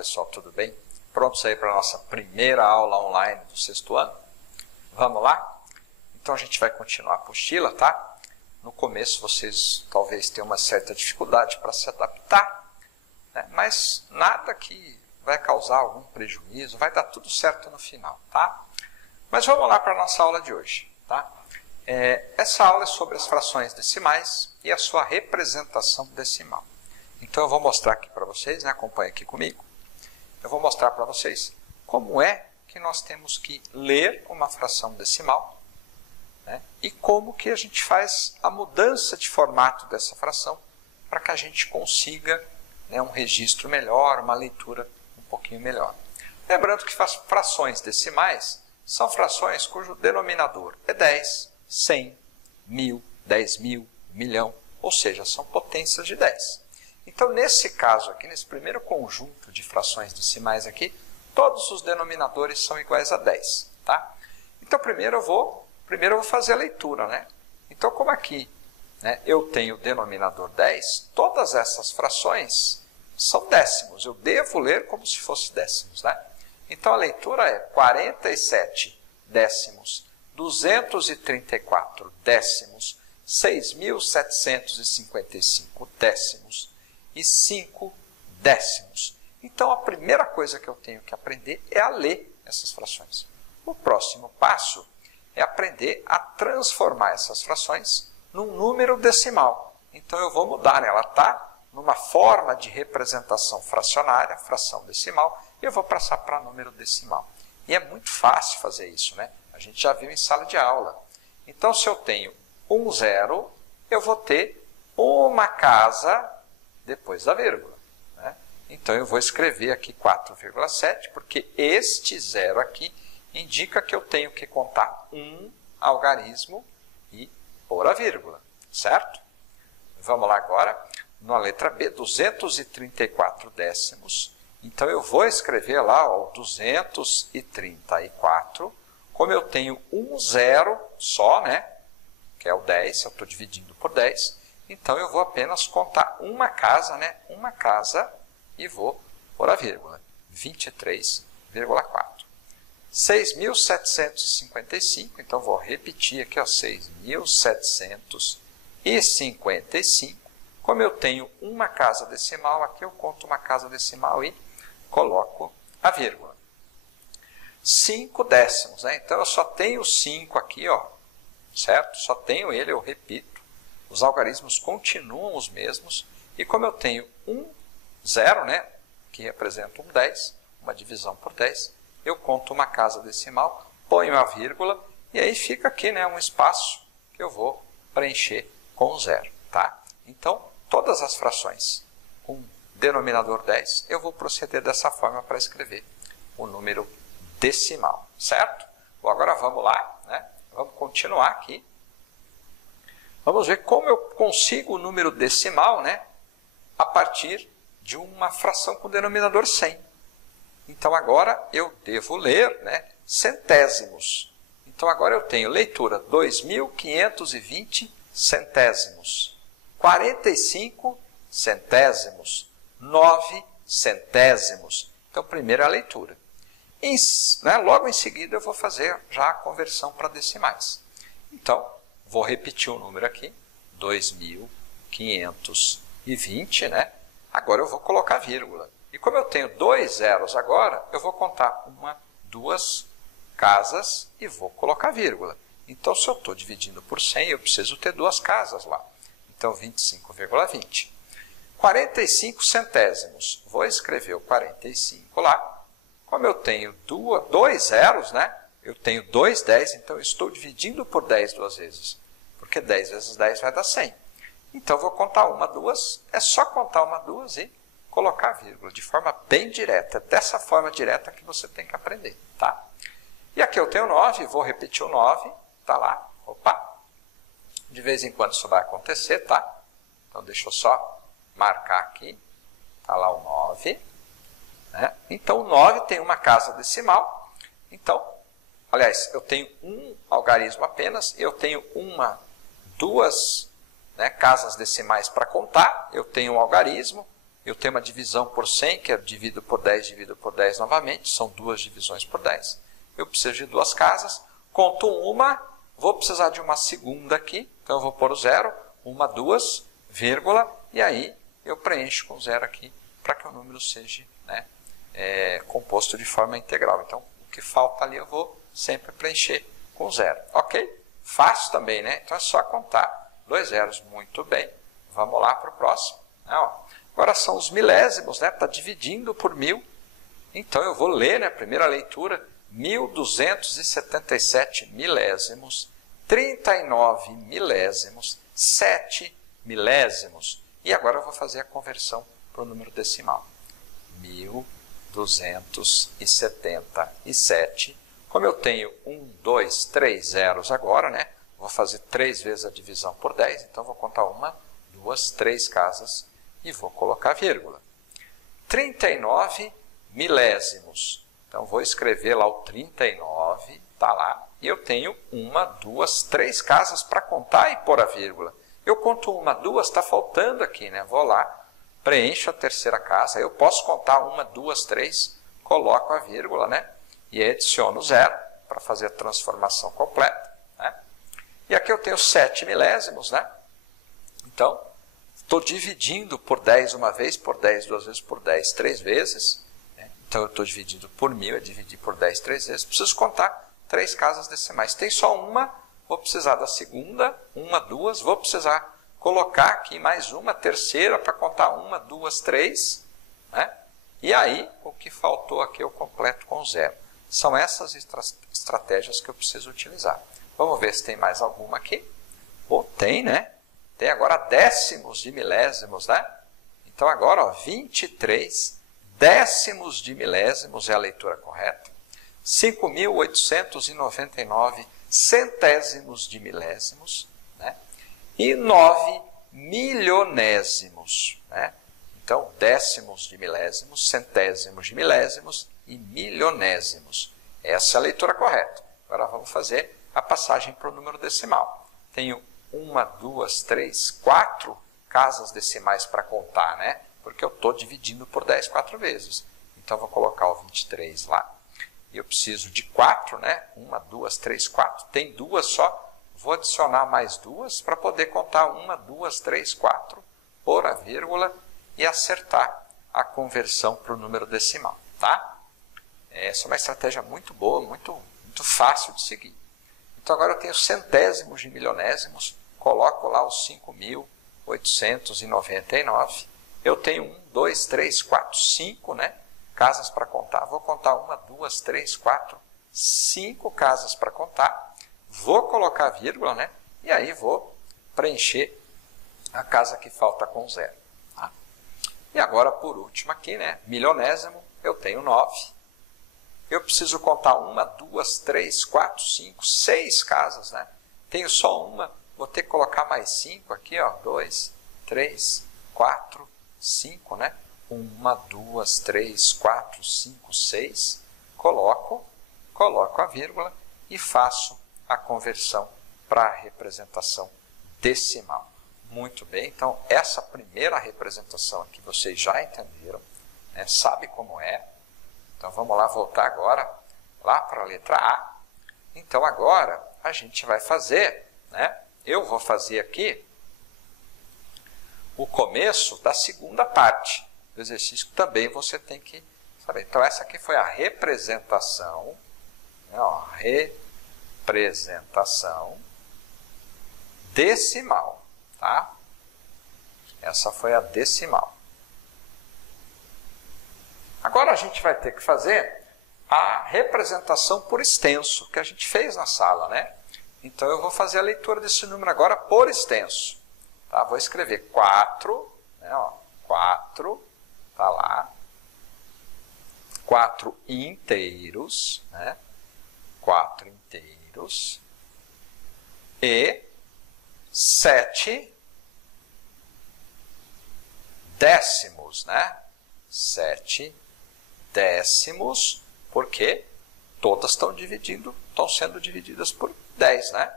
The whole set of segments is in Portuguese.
pessoal, tudo bem? Prontos aí para a nossa primeira aula online do sexto ano? Vamos lá? Então a gente vai continuar a apostila, tá? No começo vocês talvez tenham uma certa dificuldade para se adaptar, né? Mas nada que vai causar algum prejuízo, vai dar tudo certo no final, tá? Mas vamos lá para a nossa aula de hoje, tá? Essa aula é sobre as frações decimais e a sua representação decimal. Então eu vou mostrar aqui para vocês, né? Acompanhe aqui comigo. Eu vou mostrar para vocês como é que nós temos que ler uma fração decimal, né? E como que a gente faz a mudança de formato dessa fração para que a gente consiga, né, um registro melhor, uma leitura um pouquinho melhor. Lembrando que frações decimais são frações cujo denominador é 10, 100, 1000, 10.000, 1.000.000, ou seja, são potências de 10. Então, nesse caso aqui, nesse primeiro conjunto de frações decimais aqui, todos os denominadores são iguais a 10, tá? Então, primeiro eu vou fazer a leitura, né? Então, como aqui, né, eu tenho o denominador 10, todas essas frações são décimos. Eu devo ler como se fosse décimos, né? Então, a leitura é 47 décimos, 234 décimos, 6.755 décimos e 5 décimos. Então, a primeira coisa que eu tenho que aprender é a ler essas frações. O próximo passo é aprender a transformar essas frações num número decimal. Então, eu vou mudar, né? Ela está numa forma de representação fracionária, fração decimal, e eu vou passar para número decimal. E é muito fácil fazer isso, né? A gente já viu em sala de aula. Então, se eu tenho um zero, eu vou ter uma casa depois da vírgula, né? Então, eu vou escrever aqui 4,7, porque este zero aqui indica que eu tenho que contar um algarismo e pôr a vírgula, certo? Vamos lá agora, na letra B, 234 décimos. Então, eu vou escrever lá, ó, 234, como eu tenho um zero só, né? Que é o 10, eu estou dividindo por 10. Então, eu vou apenas contar uma casa, né? Uma casa e vou pôr a vírgula. 23,4. 6.755, então vou repetir aqui, ó, 6.755. Como eu tenho uma casa decimal, aqui eu conto uma casa decimal e coloco a vírgula. 5 décimos, né? Então eu só tenho 5 aqui, ó, certo? Só tenho ele, eu repito. Os algarismos continuam os mesmos. E como eu tenho um zero, né, que representa um 10, uma divisão por 10, eu conto uma casa decimal, ponho a vírgula, e aí fica aqui, né, um espaço que eu vou preencher com zero, tá? Então, todas as frações com denominador 10, eu vou proceder dessa forma para escrever o número decimal, certo? Bom, agora vamos lá, né? Vamos continuar aqui. Vamos ver como eu consigo o número decimal, né, a partir de uma fração com denominador 100. Então, agora eu devo ler, né, centésimos. Então, agora eu tenho leitura 2.520 centésimos, 45 centésimos, 9 centésimos. Então, primeiro a leitura. Logo em seguida, eu vou fazer já a conversão para decimais. Então, vou repetir o número aqui, 2.520, né? Agora eu vou colocar vírgula. E como eu tenho 2 zeros agora, eu vou contar 1, 2 casas e vou colocar vírgula. Então, se eu estou dividindo por 100, eu preciso ter 2 casas lá. Então, 25,20. 45 centésimos. Vou escrever o 45 lá. Como eu tenho 2 zeros, né? Eu tenho 2 10, então eu estou dividindo por 10 duas vezes. Porque 10 vezes 10 vai dar 100. Então, eu vou contar 1, 2. É só contar 1, 2 e colocar vírgula de forma bem direta. É dessa forma direta que você tem que aprender, tá? E aqui eu tenho 9, vou repetir o 9. Tá lá. Opa! De vez em quando isso vai acontecer, tá? Então, deixa eu só marcar aqui. Tá lá o 9. Né? Então, o 9 tem uma casa decimal. Então, aliás, eu tenho um algarismo apenas, eu tenho duas, né, casas decimais para contar, eu tenho um algarismo, eu tenho uma divisão por 100, que é dividido por 10 novamente, são duas divisões por 10. Eu preciso de duas casas, conto uma, vou precisar de uma segunda aqui, então eu vou pôr o 0, uma, duas, vírgula, e aí eu preencho com 0 aqui, para que o número seja, né, composto de forma integral. Então, o que falta ali eu vou sempre preencher com 0. Ok? Fácil também, né? Então é só contar 2 zeros. Muito bem. Vamos lá para o próximo. Agora são os milésimos, né? Está dividindo por 1000. Então eu vou ler, né? Primeira leitura, 1277 milésimos, 39 milésimos, 7 milésimos. E agora eu vou fazer a conversão para o número decimal. 1277. Como eu tenho 1, 2, 3 zeros agora, né? Vou fazer 3 vezes a divisão por 10. Então, vou contar 1, 2, 3 casas e vou colocar vírgula. 39 milésimos. Então, vou escrever lá o 39, está lá. E eu tenho 1, 2, 3 casas para contar e pôr a vírgula. Eu conto 1, 2, está faltando aqui, né? Vou lá, preencho a terceira casa. Eu posso contar 1, 2, 3, coloco a vírgula, né? E adiciono 0 para fazer a transformação completa, né? E aqui eu tenho 7 milésimos, né? Então, estou dividindo por 10 uma vez, por 10 duas vezes, por 10 três vezes, né? Então, eu estou dividindo por 1000, é dividir por 10 três vezes. Preciso contar 3 casas decimais. Tem só uma, vou precisar da segunda, 1, 2, vou precisar colocar aqui mais uma, terceira, para contar 1, 2, 3, né? E aí, o que faltou aqui eu completo com 0. São essas estratégias que eu preciso utilizar. Vamos ver se tem mais alguma aqui. Tem, né? Tem agora décimos de milésimos, né? Então agora, 23 décimos de milésimos é a leitura correta. 5.899 centésimos de milésimos, né? E 9 milionésimos, né? Então, décimos de milésimos, centésimos de milésimos e milionésimos. Essa é a leitura correta. Agora vamos fazer a passagem para o número decimal. Tenho 1, 2, 3, 4 casas decimais para contar, né? Porque eu estou dividindo por 10 4 vezes. Então, vou colocar o 23 lá. E eu preciso de 4, né? 1, 2, 3, 4. Tem 2 só. Vou adicionar mais 2 para poder contar 1, 2, 3, 4. Pôr a vírgula e acertar a conversão para o número decimal, tá? Essa é uma estratégia muito boa, muito fácil de seguir. Então, agora eu tenho centésimos de milionésimos, coloco lá os 5.899. Eu tenho 1, 2, 3, 4, 5, né? Casas para contar. Vou contar 1, 2, 3, 4, 5 casas para contar. Vou colocar a vírgula, né? E aí vou preencher a casa que falta com 0. Tá? E agora, por último aqui, né? Milionésimo, eu tenho 9. Eu preciso contar 1, 2, 3, 4, 5, 6 casas, né? Tenho só uma, vou ter que colocar mais 5 aqui, ó. 2, 3, 4, 5, né? 1, 2, 3, 4, 5, 6. Coloco a vírgula e faço a conversão para a representação decimal. Muito bem, então essa primeira representação aqui vocês já entenderam, né? Sabe como é. Então vamos lá, voltar agora lá para a letra A. Então agora a gente vai fazer, né? Eu vou fazer aqui o começo da segunda parte do exercício, que também você tem que saber. Então essa aqui foi a representação, né? Ó, representação decimal, tá? Essa foi a decimal. Agora a gente vai ter que fazer a representação por extenso, que a gente fez na sala, né? Então eu vou fazer a leitura desse número agora por extenso. Tá? Vou escrever 4, né? Ó, 4, tá lá. 4 inteiros, né? 4 inteiros. E 7 décimos, né? 7 décimos, porque todas estão sendo divididas por 10, né?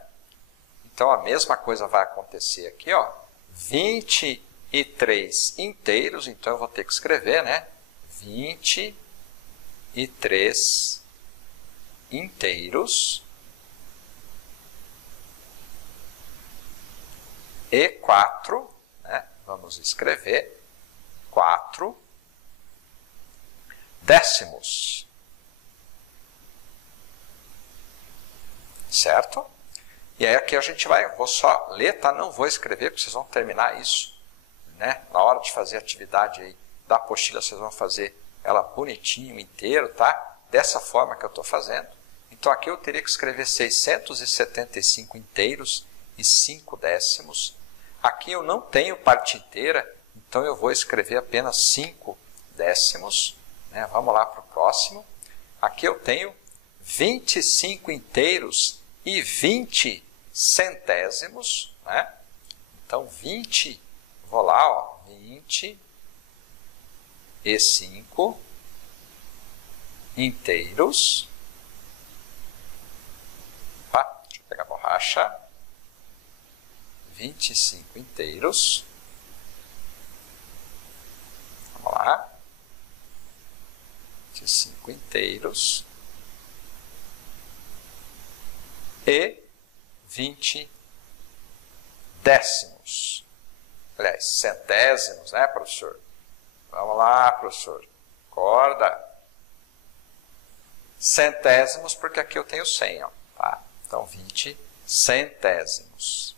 Então a mesma coisa vai acontecer aqui, ó. 23 23 inteiros, então eu vou ter que escrever, né? 23 inteiros e 4, né? Vamos escrever 4 décimos. Certo? E aí aqui a gente vou só ler, tá? Não vou escrever, porque vocês vão terminar isso, né? Na hora de fazer a atividade aí da apostila, vocês vão fazer ela bonitinho, inteiro, tá? Dessa forma que eu estou fazendo. Então aqui eu teria que escrever 675 inteiros e 5 décimos. Aqui eu não tenho parte inteira, então eu vou escrever apenas 5 décimos, né? Vamos lá para o próximo. Aqui eu tenho 25 inteiros e 20 centésimos, né? Então 20, vou lá, ó, 20 e 5 inteiros. Opa, deixa eu pegar a borracha. 25 inteiros. Vamos lá. 25 inteiros. E 20 décimos. Aliás, centésimos, né, professor? Vamos lá, professor. Acorda. Centésimos, porque aqui eu tenho 100, ó, tá? Então, 20 centésimos.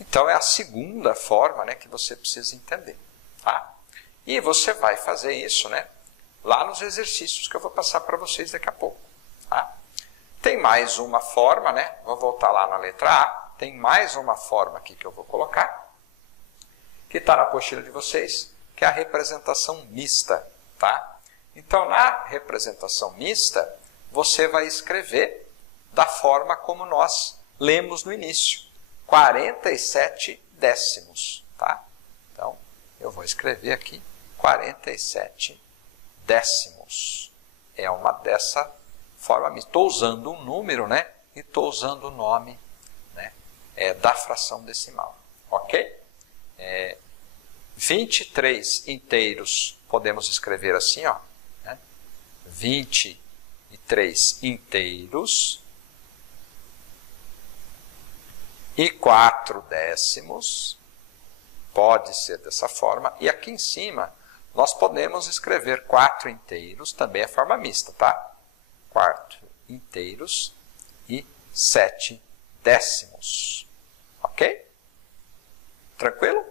Então, é a segunda forma, né, que você precisa entender, tá? E você vai fazer isso, né, lá nos exercícios que eu vou passar para vocês daqui a pouco, tá? Tem mais uma forma, né? Vou voltar lá na letra A. Tem mais uma forma aqui que eu vou colocar, que está na apostila de vocês, que é a representação mista, tá? Então, na representação mista, você vai escrever da forma como nós lemos no início, 47 décimos, tá? Então, eu vou escrever aqui 47 décimos. É uma dessa forma. Estou usando um número, né? E estou usando o nome, né, da fração decimal, ok? 23 inteiros, podemos escrever assim, ó, né? 23 inteiros e 4 décimos, pode ser dessa forma, e aqui em cima nós podemos escrever 4 inteiros, também é forma mista, tá? 4 inteiros e 7 décimos, ok? Tranquilo?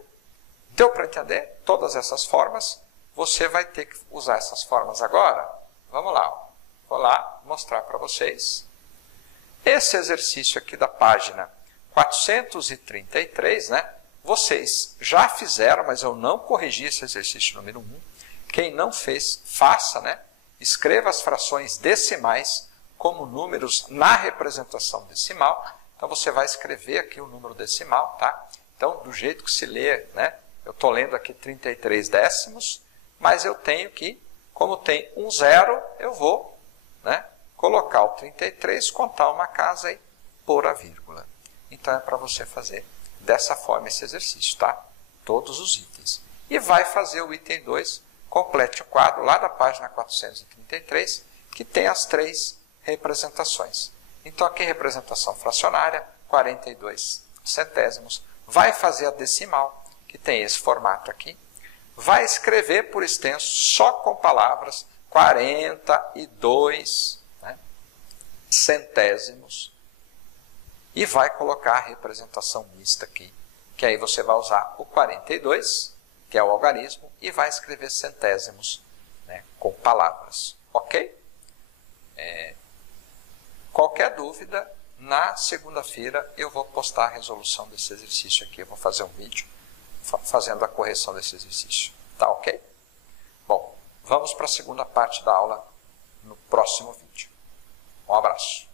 Deu para entender todas essas formas? Você vai ter que usar essas formas agora. Vamos lá, ó. Vou lá mostrar para vocês. Esse exercício aqui da página 433, né? Vocês já fizeram, mas eu não corrigi esse exercício número 1. Quem não fez, faça, né? Escreva as frações decimais como números na representação decimal. Então, você vai escrever aqui o número decimal, tá? Então, do jeito que se lê, né? Eu estou lendo aqui 33 décimos, mas eu tenho que, como tem um zero, eu vou, né, colocar o 33, contar uma casa e pôr a vírgula. Então, é para você fazer dessa forma esse exercício, tá? Todos os itens. E vai fazer o item 2, complete o quadro lá da página 433, que tem as 3 representações. Então, aqui representação fracionária, 42 centésimos. Vai fazer a decimal, que tem esse formato aqui. Vai escrever por extenso, só com palavras, 42, né, centésimos. E vai colocar a representação mista aqui, que aí você vai usar o 42, que é o algarismo, e vai escrever centésimos, né, com palavras. Ok? Qualquer dúvida, na segunda-feira eu vou postar a resolução desse exercício aqui. Eu vou fazer um vídeo fazendo a correção desse exercício. Tá ok? Bom, vamos para a segunda parte da aula no próximo vídeo. Um abraço.